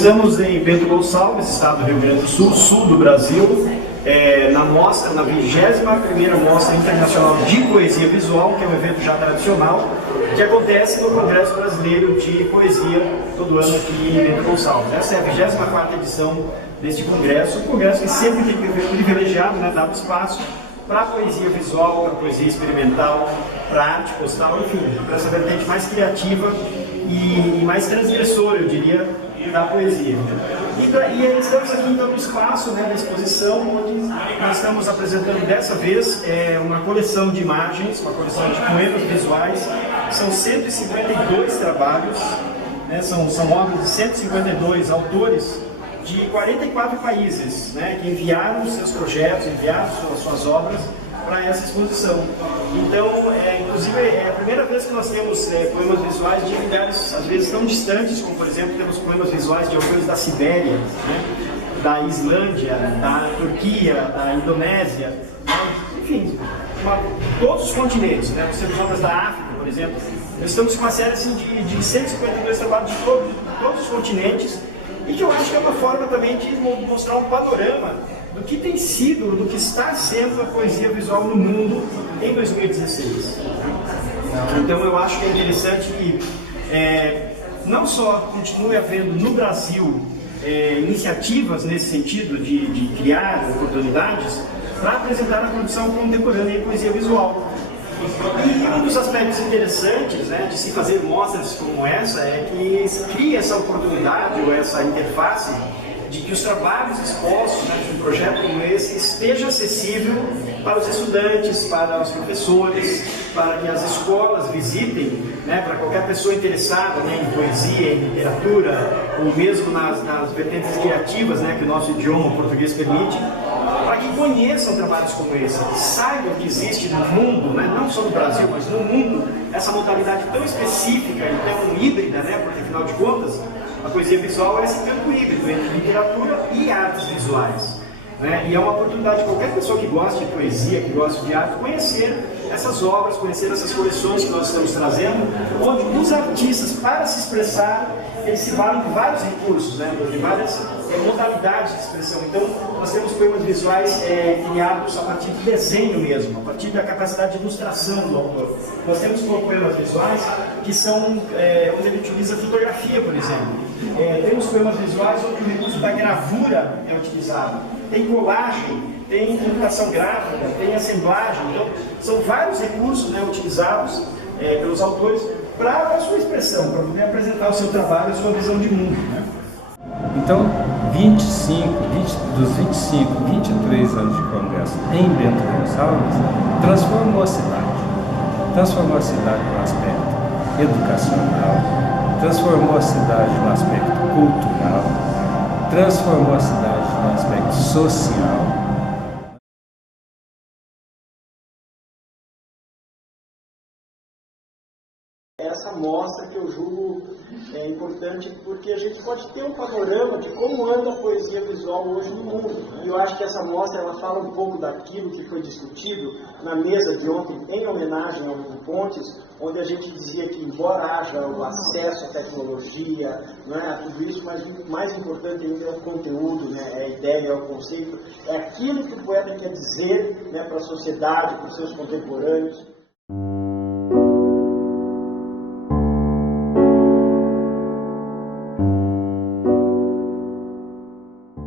estamos em Bento Gonçalves, estado do Rio Grande do Sul, sul do Brasil, na 21ª Mostra Internacional de Poesia Visual, que é um evento já tradicional, que acontece no Congresso Brasileiro de Poesia, todo ano aqui em Bento Gonçalves. Essa é a 24ª edição deste congresso, um congresso que sempre tem privilegiado, dado espaço para a poesia visual, para a poesia experimental, para a arte postal, enfim, para essa vertente mais criativa e mais transgressora, eu diria, da poesia. E estamos aqui então no espaço da exposição, onde nós estamos apresentando dessa vez uma coleção de imagens, uma coleção de poemas visuais. São 152 trabalhos, são obras de 152 autores de 44 países, que enviaram seus projetos, enviaram suas obras para essa exposição. Então, inclusive, é a primeira vez que nós temos poemas visuais de lugares, às vezes, tão distantes, como, por exemplo, temos poemas visuais de autores da Sibéria, da Islândia, da Turquia, da Indonésia, enfim, todos os continentes. Nós temos obras da África, por exemplo. Nós estamos com uma série assim, de 152 trabalhos de todos os continentes, e que eu acho que é uma forma também de mostrar um panorama do que tem sido, do que está sendo a poesia visual no mundo em 2016. Então eu acho que é interessante que não só continue havendo no Brasil iniciativas nesse sentido de criar oportunidades para apresentar a produção contemporânea em poesia visual. E um dos aspectos interessantes de se fazer mostras como essa é que cria essa oportunidade ou essa interface de que os trabalhos expostos de um projeto como esse esteja acessível para os estudantes, para os professores, para que as escolas visitem, para qualquer pessoa interessada em poesia, em literatura, ou mesmo nas vertentes criativas que o nosso idioma português permite, para que conheçam trabalhos como esse, que saibam que existe no mundo, não só no Brasil, mas no mundo, essa modalidade tão específica e tão híbrida, porque afinal de contas, a poesia visual é esse campo híbrido entre literatura e artes visuais. E é uma oportunidade de qualquer pessoa que gosta de poesia, que gosta de arte, conhecer essas obras, conhecer essas coleções que nós estamos trazendo, onde os artistas, para se expressar, eles se valem de vários recursos, de várias modalidades de expressão. Então, nós temos poemas visuais criados a partir de desenho mesmo, a partir da capacidade de ilustração do autor. Nós temos poemas visuais que são onde ele utiliza fotografia, por exemplo. Temos poemas visuais onde o recurso da gravura é utilizado. Tem colagem, tem computação gráfica, tem assemblagem. Então, são vários recursos utilizados pelos autores para a sua expressão, para poder apresentar o seu trabalho, a sua visão de mundo. Então, 23 anos de congresso em Bento Gonçalves transformou a cidade. Transformou a cidade no aspecto educacional, transformou a cidade no aspecto cultural, transformou a cidade no aspecto social. Essa mostra que eu julgo importante porque a gente pode ter um panorama de como anda a poesia visual hoje no mundo. E eu acho que essa mostra ela fala um pouco daquilo que foi discutido na mesa de ontem, em homenagem ao Milton Pontes, onde a gente dizia que, embora haja o acesso à tecnologia, a tudo isso, mas o mais importante ainda é o conteúdo, é a ideia, é o conceito, é aquilo que o poeta quer dizer para a sociedade, para os seus contemporâneos.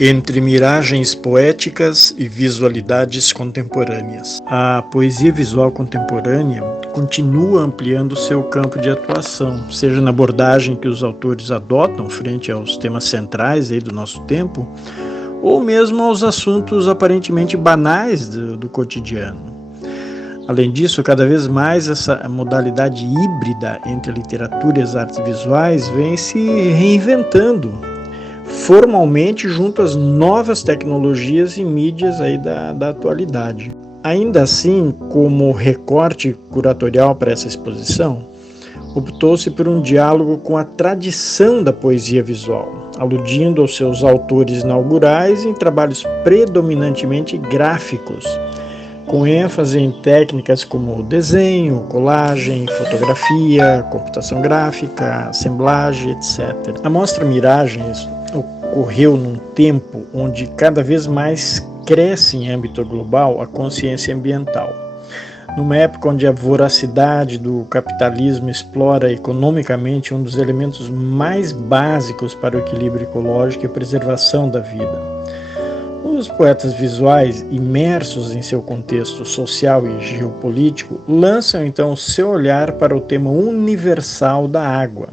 Entre miragens poéticas e visualidades contemporâneas. A poesia visual contemporânea continua ampliando seu campo de atuação, seja na abordagem que os autores adotam frente aos temas centrais do nosso tempo, ou mesmo aos assuntos aparentemente banais do cotidiano. Além disso, cada vez mais essa modalidade híbrida entre a literatura e as artes visuais vem se reinventando formalmente junto às novas tecnologias e mídias da atualidade. Ainda assim, como recorte curatorial para essa exposição, optou-se por um diálogo com a tradição da poesia visual, aludindo aos seus autores inaugurais em trabalhos predominantemente gráficos, com ênfase em técnicas como desenho, colagem, fotografia, computação gráfica, assemblagem, etc. A mostra Miragens ocorreu num tempo onde cada vez mais cresce em âmbito global a consciência ambiental. Numa época onde a voracidade do capitalismo explora economicamente um dos elementos mais básicos para o equilíbrio ecológico e a preservação da vida. Os poetas visuais, imersos em seu contexto social e geopolítico, lançam então o seu olhar para o tema universal da água,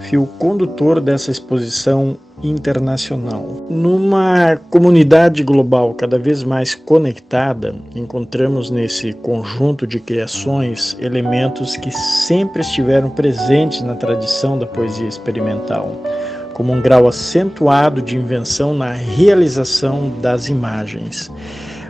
fio condutor dessa exposição internacional. Numa comunidade global cada vez mais conectada, encontramos nesse conjunto de criações elementos que sempre estiveram presentes na tradição da poesia experimental, como um grau acentuado de invenção na realização das imagens.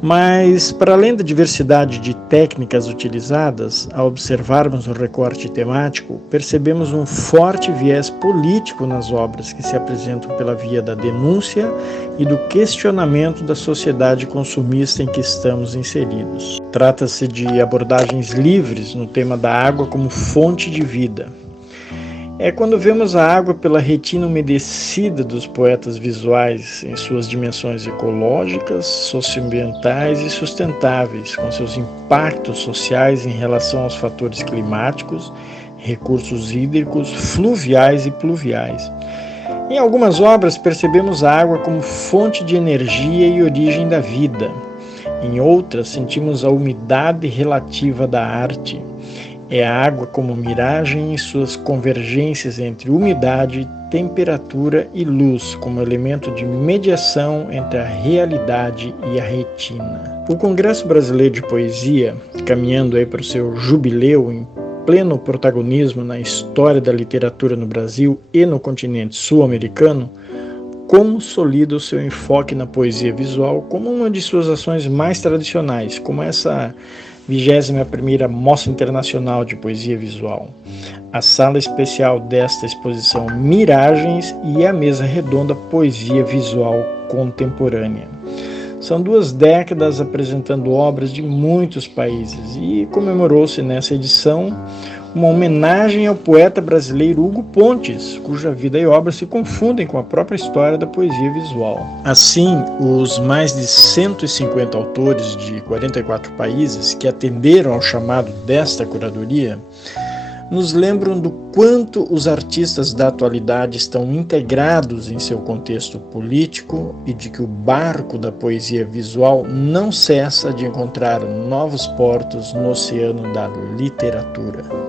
Mas, para além da diversidade de técnicas utilizadas, ao observarmos o recorte temático, percebemos um forte viés político nas obras que se apresentam pela via da denúncia e do questionamento da sociedade consumista em que estamos inseridos. Trata-se de abordagens livres no tema da água como fonte de vida. É quando vemos a água pela retina umedecida dos poetas visuais em suas dimensões ecológicas, socioambientais e sustentáveis, com seus impactos sociais em relação aos fatores climáticos, recursos hídricos, fluviais e pluviais. Em algumas obras percebemos a água como fonte de energia e origem da vida. Em outras sentimos a umidade relativa da arte. É a água como miragem e suas convergências entre umidade, temperatura e luz, como elemento de mediação entre a realidade e a retina. O Congresso Brasileiro de Poesia, caminhando aí para o seu jubileu em pleno protagonismo na história da literatura no Brasil e no continente sul-americano, consolida o seu enfoque na poesia visual como uma de suas ações mais tradicionais, como essa 21ª Mostra Internacional de Poesia Visual, a sala especial desta exposição Miragens e a mesa redonda Poesia Visual Contemporânea. São 2 décadas apresentando obras de muitos países e comemorou-se nessa edição uma homenagem ao poeta brasileiro Hugo Pontes, cuja vida e obra se confundem com a própria história da poesia visual. Assim, os mais de 150 autores de 44 países que atenderam ao chamado desta curadoria nos lembram do quanto os artistas da atualidade estão integrados em seu contexto político e de que o barco da poesia visual não cessa de encontrar novos portos no oceano da literatura.